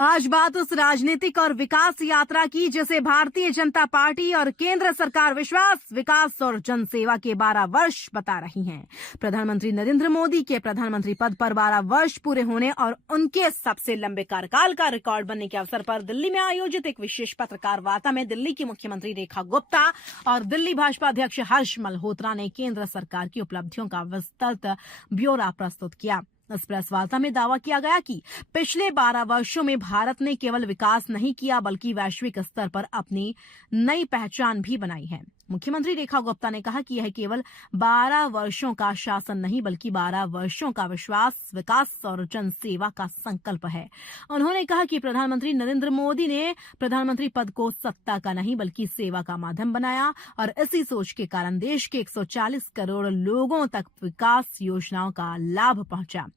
आज बात उस राजनीतिक और विकास यात्रा की जिसे भारतीय जनता पार्टी और केंद्र सरकार विश्वास, विकास और जनसेवा के 12 वर्ष बता रही हैं। प्रधानमंत्री नरेंद्र मोदी के प्रधानमंत्री पद पर 12 वर्ष पूरे होने और उनके सबसे लंबे कार्यकाल का रिकॉर्ड बनने के अवसर पर दिल्ली में आयोजित एक विशेष पत्रकार वार्ता में दिल्ली की मुख्यमंत्री रेखा गुप्ता और दिल्ली भाजपा अध्यक्ष हर्ष मल्होत्रा ने केंद्र सरकार की उपलब्धियों का विस्तृत ब्यौरा प्रस्तुत किया। इस प्रेस वार्ता में दावा किया गया कि पिछले 12 वर्षों में भारत ने केवल विकास नहीं किया बल्कि वैश्विक स्तर पर अपनी नई पहचान भी बनाई है। मुख्यमंत्री रेखा गुप्ता ने कहा कि यह केवल 12 वर्षों का शासन नहीं बल्कि 12 वर्षों का विश्वास, विकास और जनसेवा का संकल्प है। उन्होंने कहा कि प्रधानमंत्री नरेंद्र मोदी ने प्रधानमंत्री पद को सत्ता का नहीं बल्कि सेवा का माध्यम बनाया और इसी सोच के कारण देश के 140 करोड़ लोगों तक विकास योजनाओं का लाभ पहुंचा।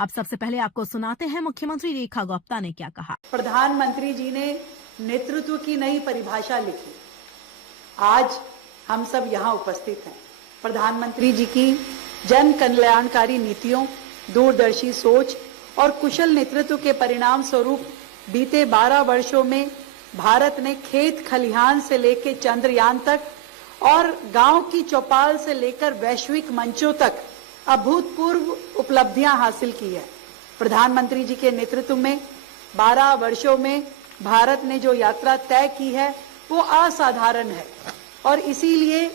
अब सबसे पहले आपको सुनाते हैं मुख्यमंत्री रेखा गुप्ता ने क्या कहा। प्रधानमंत्री जी ने नेतृत्व की नई परिभाषा लिखी। आज हम सब यहाँ उपस्थित हैं। प्रधानमंत्री जी की जन कल्याणकारी नीतियों, दूरदर्शी सोच और कुशल नेतृत्व के परिणाम स्वरूप बीते 12 वर्षों में भारत ने खेत खलिहान से लेकर चंद्रयान तक और गांव की चौपाल से लेकर वैश्विक मंचों तक अभूतपूर्व उपलब्धियां हासिल की है। प्रधानमंत्री जी के नेतृत्व में 12 वर्षों में भारत ने जो यात्रा तय की है वो असाधारण है और इसीलिए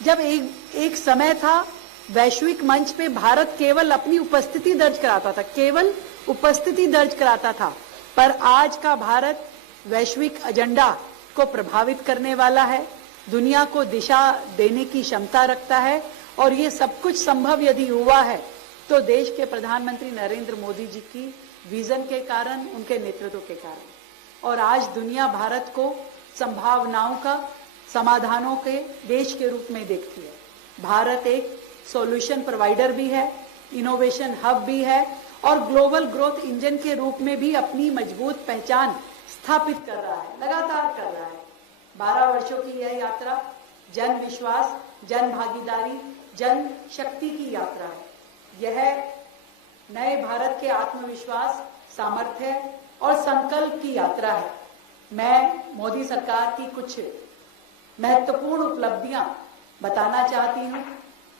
जब एक समय था वैश्विक मंच पे भारत केवल अपनी उपस्थिति दर्ज कराता था, केवल उपस्थिति दर्ज कराता था, पर आज का भारत वैश्विक एजेंडा को प्रभावित करने वाला है, दुनिया को दिशा देने की क्षमता रखता है और ये सब कुछ संभव यदि हुआ है तो देश के प्रधानमंत्री नरेंद्र मोदी जी की विजन के कारण, उनके नेतृत्व के कारण। और आज दुनिया भारत को संभावनाओं का, समाधानों के देश के रूप में देखती है। भारत एक सॉल्यूशन प्रोवाइडर भी है, इनोवेशन हब भी है और ग्लोबल ग्रोथ इंजन के रूप में भी अपनी मजबूत पहचान स्थापित कर रहा है, लगातार कर रहा है। 12 वर्षों की यह यात्रा जन विश्वास, जन भागीदारी, जन शक्ति की यात्रा है। यह नए भारत के आत्मविश्वास, सामर्थ्य और संकल्प की यात्रा है। मैं मोदी सरकार की कुछ महत्वपूर्ण उपलब्धियां बताना चाहती हूं।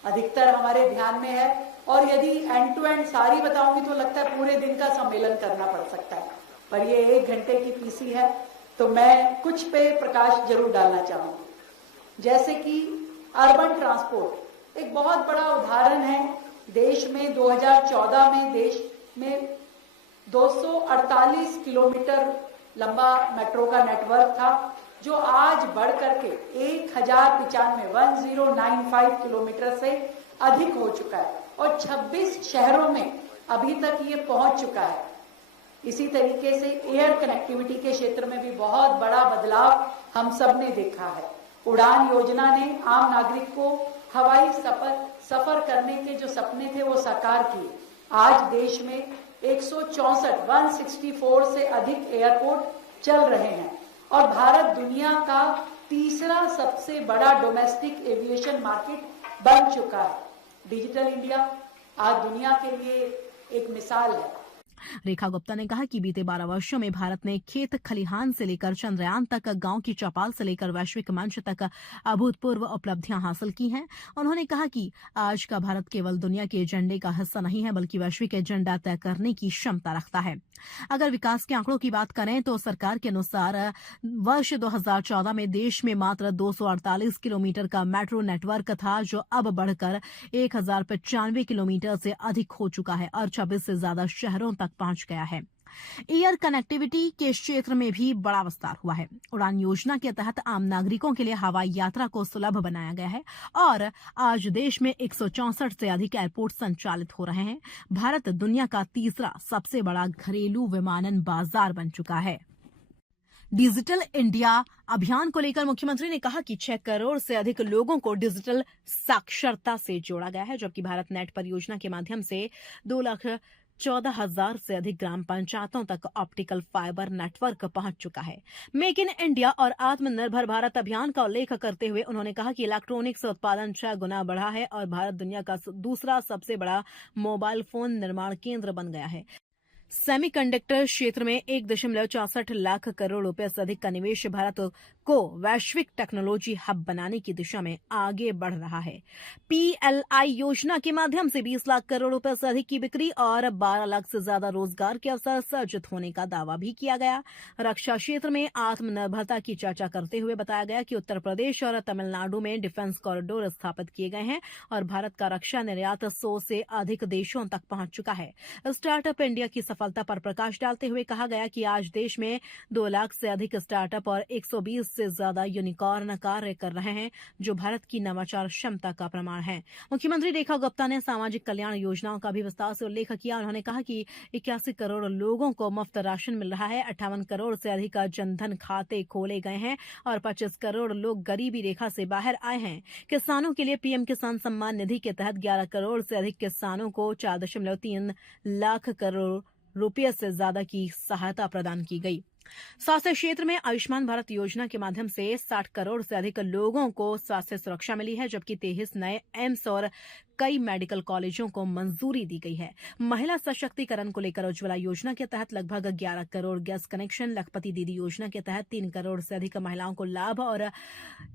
अधिकतर हमारे ध्यान में है और यदि एंड टू एंड सारी बताऊंगी तो लगता है पूरे दिन का सम्मेलन करना पड़ सकता है, पर ये 1 घंटे की पीसी है तो मैं कुछ पे प्रकाश जरूर डालना चाहूंगी। जैसे कि अर्बन ट्रांसपोर्ट एक बहुत बड़ा उदाहरण है। देश में 2014 में देश में 248 किलोमीटर लंबा मेट्रो का नेटवर्क था जो आज बढ़ करके 1095 किलोमीटर से अधिक हो चुका है और 26 शहरों में अभी तक ये पहुंच चुका है। इसी तरीके से एयर कनेक्टिविटी के क्षेत्र में भी बहुत बड़ा बदलाव हम सब ने देखा है। उड़ान योजना ने आम नागरिक को हवाई सफर करने के जो सपने थे वो साकार किए। आज देश में 164 से अधिक एयरपोर्ट चल रहे हैं और भारत दुनिया का तीसरा सबसे बड़ा डोमेस्टिक एविएशन मार्केट बन चुका है। डिजिटल इंडिया आज दुनिया के लिए एक मिसाल है। रेखा गुप्ता ने कहा कि बीते 12 वर्षों में भारत ने खेत खलिहान से लेकर चंद्रयान तक, गांव की चौपाल से लेकर वैश्विक मंच तक अभूतपूर्व उपलब्धियां हासिल की हैं। उन्होंने कहा कि आज का भारत केवल दुनिया के एजेंडे का हिस्सा नहीं है बल्कि वैश्विक एजेंडा तय करने की क्षमता रखता है। अगर विकास के आंकड़ों की बात करें तो सरकार के अनुसार वर्ष 2014 में देश में मात्र 248 किलोमीटर का मेट्रो नेटवर्क था जो अब बढ़कर 1095 किलोमीटर से अधिक हो चुका है और 26 से ज्यादा शहरों तक पहुंच गया है। एयर कनेक्टिविटी के क्षेत्र में भी बड़ा विस्तार हुआ है। उड़ान योजना के तहत आम नागरिकों के लिए हवाई यात्रा को सुलभ बनाया गया है और आज देश में 164 से अधिक एयरपोर्ट संचालित हो रहे हैं। भारत दुनिया का तीसरा सबसे बड़ा घरेलू विमानन बाजार बन चुका है। डिजिटल इंडिया अभियान को लेकर मुख्यमंत्री ने कहा कि 6 करोड़ से अधिक लोगों को डिजिटल साक्षरता से जोड़ा गया है, जबकि भारत नेट परियोजना के माध्यम से 2,14,000 से अधिक ग्राम पंचायतों तक ऑप्टिकल फाइबर नेटवर्क पहुंच चुका है। मेक इन इंडिया और आत्मनिर्भर भारत अभियान का उल्लेख करते हुए उन्होंने कहा कि इलेक्ट्रॉनिक्स उत्पादन 6 गुना बढ़ा है और भारत दुनिया का दूसरा सबसे बड़ा मोबाइल फोन निर्माण केंद्र बन गया है। सेमीकंडक्टर क्षेत्र में 1.64 लाख करोड़ रुपए से अधिक का निवेश भारत को वैश्विक टेक्नोलॉजी हब बनाने की दिशा में आगे बढ़ रहा है। पीएलआई योजना के माध्यम से 20 लाख करोड़ रुपए से अधिक की बिक्री और 12 लाख से ज्यादा रोजगार के अवसर सर्जित होने का दावा भी किया गया। रक्षा क्षेत्र में आत्मनिर्भरता की चर्चा करते हुए बताया गया कि उत्तर प्रदेश और तमिलनाडु में डिफेंस कॉरिडोर स्थापित किए गए हैं और भारत का रक्षा निर्यात 100 से अधिक देशों तक पहुंच चुका है। स्टार्टअप इंडिया की सफलता पर प्रकाश डालते हुए कहा गया कि आज देश में 2 लाख से अधिक स्टार्टअप और 120 से ज्यादा यूनिकॉर्न कार्य कर रहे हैं, जो भारत की नवाचार क्षमता का प्रमाण है। मुख्यमंत्री रेखा गुप्ता ने सामाजिक कल्याण योजनाओं का भी विस्तार से उल्लेख किया। उन्होंने कहा कि 81 करोड़ लोगों को मुफ्त राशन मिल रहा है, 58 करोड़ से अधिक जनधन खाते खोले गए हैं और 25 करोड़ लोग गरीबी रेखा से बाहर आए हैं। किसानों के लिए पीएम किसान सम्मान निधि के तहत 11 करोड़ से अधिक किसानों को 4.3 लाख करोड़ रुपये से ज्यादा की सहायता प्रदान की गई। स्वास्थ्य क्षेत्र में आयुष्मान भारत योजना के माध्यम से 60 करोड़ से अधिक लोगों को स्वास्थ्य सुरक्षा मिली है, जबकि 23 नए एम्स और कई मेडिकल कॉलेजों को मंजूरी दी गई है। महिला सशक्तिकरण को लेकर उज्ज्वला योजना के तहत लगभग 11 करोड़ गैस कनेक्शन, लखपति दीदी योजना के तहत 3 करोड़ से अधिक महिलाओं को लाभ और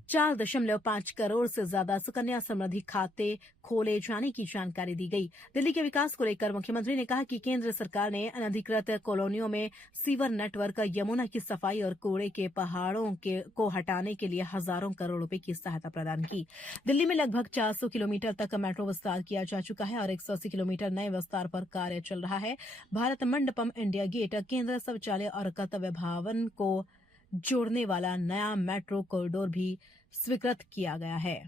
4.5 करोड़ से ज्यादा सुकन्या समृद्धि खाते खोले जाने की जानकारी दी गई। दिल्ली के विकास को लेकर मुख्यमंत्री ने कहा कि केंद्र सरकार ने अनधिकृत कॉलोनियों में सीवर नेटवर्क, यमुना की सफाई और कूड़े के पहाड़ों को हटाने के लिए हजारों करोड़ रुपए की सहायता प्रदान की। दिल्ली में लगभग 400 किलोमीटर तक मेट्रो विस्तार किया जा चुका है और 180 किलोमीटर नए विस्तार पर कार्य चल रहा है। भारत मंडपम, इंडिया गेट, केंद्र शौचालय और कर्तव्य भवन को जोड़ने वाला नया मेट्रो कॉरिडोर भी स्वीकृत किया गया है।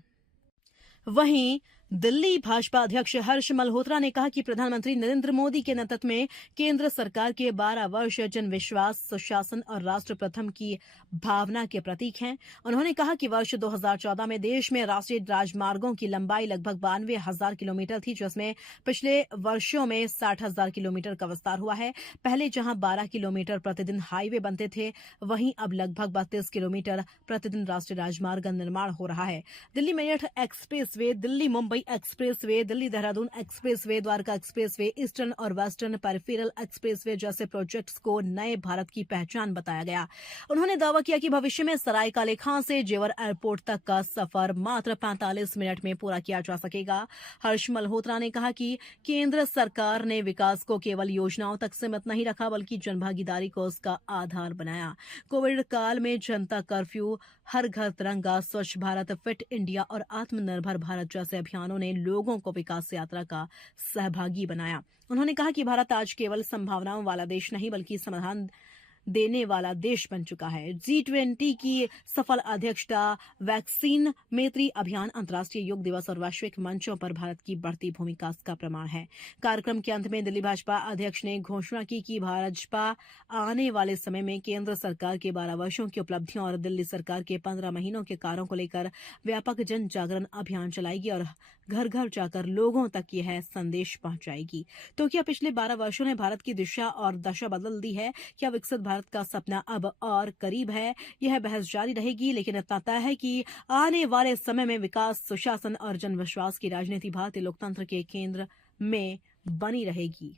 वहीं दिल्ली भाजपा अध्यक्ष हर्ष मल्होत्रा ने कहा कि प्रधानमंत्री नरेंद्र मोदी के नेतृत्व में केंद्र सरकार के 12 वर्ष जन विश्वास, सुशासन और राष्ट्र प्रथम की भावना के प्रतीक हैं। उन्होंने कहा कि वर्ष 2014 में देश में राष्ट्रीय राजमार्गों की लंबाई लगभग 92,000 किलोमीटर थी, जिसमें पिछले वर्षों में 60,000 किलोमीटर का विस्तार हुआ है। पहले जहां 12 किलोमीटर प्रतिदिन हाईवे बनते थे, वहीं अब लगभग 32 किलोमीटर प्रतिदिन राष्ट्रीय राजमार्ग का निर्माण हो रहा है। Delhi Meerut expressway, Delhi Mumbai expressway, Delhi Dehradun expressway, Dwarka expressway, eastern और वेस्टर्न पेरिफेरल एक्सप्रेसवे जैसे प्रोजेक्ट्स को नए भारत की पहचान बताया गया। उन्होंने दावा किया कि भविष्य में सराय काले खां से जेवर एयरपोर्ट तक का सफर मात्र 45 मिनट में पूरा किया जा सकेगा। हर्ष मल्होत्रा ने कहा कि केंद्र सरकार ने विकास को केवल योजनाओं तक सीमित नहीं रखा, बल्कि जनभागीदारी को उसका आधार बनाया। कोविड काल में जनता कर्फ्यू, हर घर तिरंगा, स्वच्छ भारत, फिट इंडिया और आत्मनिर्भर भारत जैसे अभियानों ने लोगों को विकास यात्रा का सहभागी बनाया। उन्होंने कहा कि भारत आज केवल संभावनाओं वाला देश नहीं, बल्कि समाधान देने वाला देश बन चुका है। G20 की सफल अध्यक्षता, वैक्सीन मैत्री अभियान, अंतर्राष्ट्रीय योग दिवस और वैश्विक मंचों पर भारत की बढ़ती भूमिका का प्रमाण है। कार्यक्रम के अंत में दिल्ली भाजपा अध्यक्ष ने घोषणा की कि भाजपा आने वाले समय में केंद्र सरकार के 12 वर्षों की उपलब्धियों और दिल्ली सरकार के 15 महीनों के कार्यों को लेकर व्यापक जन जागरण अभियान चलाएगी और घर घर जाकर लोगों तक यह संदेश पहुंचाएगी। तो क्या पिछले 12 वर्षों ने भारत की दिशा और दशा बदल दी है? क्या विकसित भारत का सपना अब और करीब है? यह बहस जारी रहेगी, लेकिन इतना तय है कि आने वाले समय में विकास, सुशासन और जनविश्वास की राजनीति भारतीय लोकतंत्र के केंद्र में बनी रहेगी।